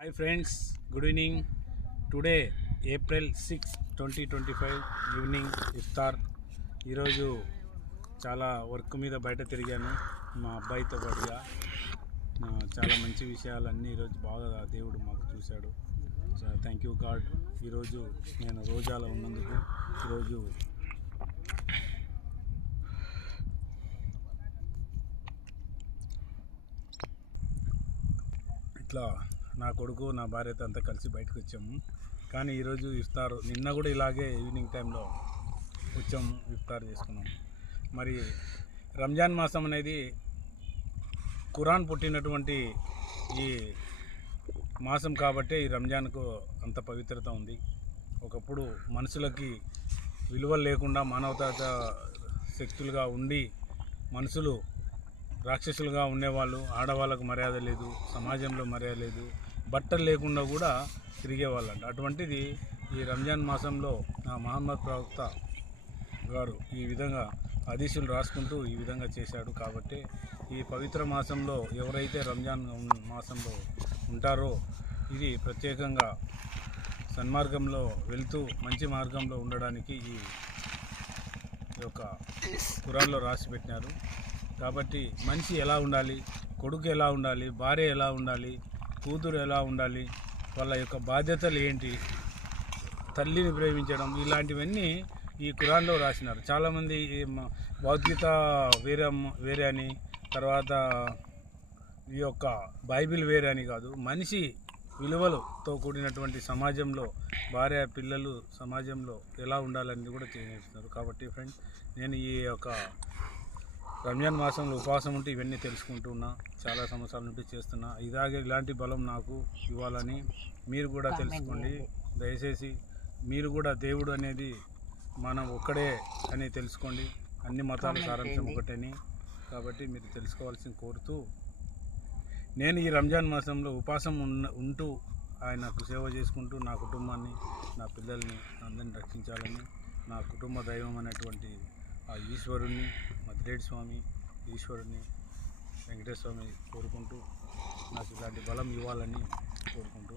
Hi friends good evening today April six twenty twenty five evening ఇఫ్తార్ ఈరోజు చాలా work మీద బయట తిరిగాను. మా అబ్బాయితో పాటుగా చాలా మంచి విషయాలన్నీ ఈరోజు బాగా దేవుడు మాకు చూశాడు. థ్యాంక్ యూ గాడ్ ఈరోజు నేను రోజాలో ఉన్నందుకు ఈరోజు ఇట్లా నా కొడుకు నా భార్యతో అంతా కలిసి బయటకు వచ్చాము కానీ ఈరోజు ఇఫ్తార్ నిన్న కూడా ఇలాగే ఈవినింగ్ టైంలో వచ్చాము ఇఫ్తార్ చేసుకున్నాం. మరి రంజాన్ మాసం అనేది ఖురాన్ పుట్టినటువంటి ఈ మాసం కాబట్టే ఈ రంజాన్కు అంత పవిత్రత ఉంది. ఒకప్పుడు మనుషులకి విలువలు లేకుండా మానవతా శక్తులుగా ఉండి మనుషులు రాక్షసులుగా ఉండేవాళ్ళు. ఆడవాళ్ళకు మర్యాద లేదు సమాజంలో మర్యాద లేదు. బట్టలు లేకుండా కూడా తిరిగేవాళ్ళంట. అటువంటిది ఈ రంజాన్ మాసంలో నా మహమ్మద్ ప్రవక్త గారు ఈ విధంగా హదీసులు రాసుకుంటూ ఈ విధంగా చేశాడు. కాబట్టి ఈ పవిత్ర మాసంలో ఎవరైతే రంజాన్ మాసంలో ఉంటారో ఇది ప్రత్యేకంగా సన్మార్గంలో వెళ్తూ మంచి మార్గంలో ఉండడానికి ఈ యొక్క ఖురాన్లో రాసి పెట్టినారు. కాబట్టి మనిషి ఎలా ఉండాలి కొడుకు ఎలా ఉండాలి భార్య ఎలా ఉండాలి కూతురు ఎలా ఉండాలి వాళ్ళ యొక్క బాధ్యతలు ఏంటి తల్లిని ప్రేమించడం ఇలాంటివన్నీ ఈ కురాన్లో రాసినారు. చాలామంది ఈ భగవద్గీత వేరే వేరే అని తర్వాత ఈ యొక్క బైబిల్ వేరే అని కాదు మనిషి విలువలతో కూడినటువంటి సమాజంలో భార్య పిల్లలు సమాజంలో ఎలా ఉండాలని కూడా తెలియజేస్తున్నారు. కాబట్టి ఫ్రెండ్స్ నేను ఈ యొక్క రంజాన్ మాసంలో ఉపవాసం ఉంటే ఇవన్నీ తెలుసుకుంటున్నా చాలా సంవత్సరాల నుండి చేస్తున్నా. ఇలాగే ఇలాంటి బలం నాకు ఇవ్వాలని మీరు కూడా తెలుసుకోండి. దయచేసి మీరు కూడా దేవుడు అనేది మనం ఒక్కడే అని తెలుసుకోండి. అన్ని మతాల సారాంశం ఒకటని. కాబట్టి మీరు తెలుసుకోవాల్సింది కోరుతూ నేను ఈ రంజాన్ మాసంలో ఉపాసం ఉన్న ఉంటూ ఆయనకు సేవ చేసుకుంటూ నా కుటుంబాన్ని నా పిల్లల్ని అందరిని రక్షించాలని నా కుటుంబ దైవం అనేటువంటి ఆ ఈశ్వరుణ్ణి మద్రేడ్ స్వామి ఈశ్వరుణ్ణి వెంకటేశ్వర స్వామి కోరుకుంటూ నాకు ఇలాంటి బలం ఇవ్వాలని కోరుకుంటూ